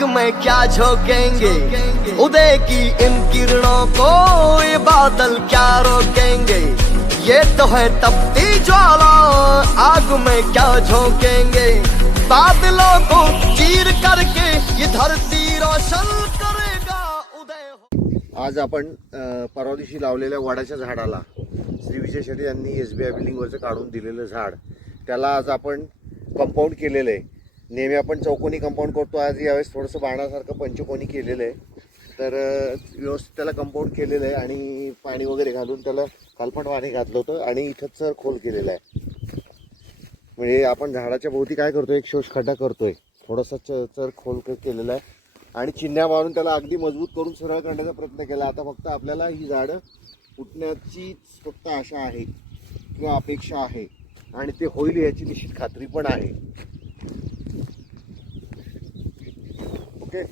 आग में क्या झोंकेंगे? उदय की इन किरणों को ये बादल क्या रोकेंगे? ये तो है तपती ज्वाला आग में क्या झोंकेंगे? बादलों को चीर करके ये धरती रोशन करेगा उदय हो। आज आपण परवा दिवशी लावलेल्या वडाच्या झाडाला श्री विजय शेट्टी यांनी एस बी आय बिल्डिंगवरचं काढून दिलेलं झाड त्याला आज आपण कंपाऊंड केलेलं आहे. नेहमी आपण चौकोनी कंपाऊंड करतो. आज यावेळेस थोडंसं बाणासारखं पंचकोनी केलेलं आहे. तर व्यवस्थित त्याला कंपाऊंड केलेलं आहे आणि पाणी वगैरे घालून त्याला कालपण पाणी घातलं होतं आणि इथं सर खोल केलेला आहे. म्हणजे आपण झाडाच्या भोवती काय करतो एक शोष खड्डा करतोय. थोडासा च चर खोल केलेला आहे. आणि चिन्ह्या मारून त्याला अगदी मजबूत करून सरळ करण्याचा प्रयत्न केला. आता फक्त आपल्याला ही झाडं फुटण्याचीच फक्त आशा आहे किंवा अपेक्षा आहे. आणि ते होईल याची निश्चित खात्री पण आहे. ഓക്കെ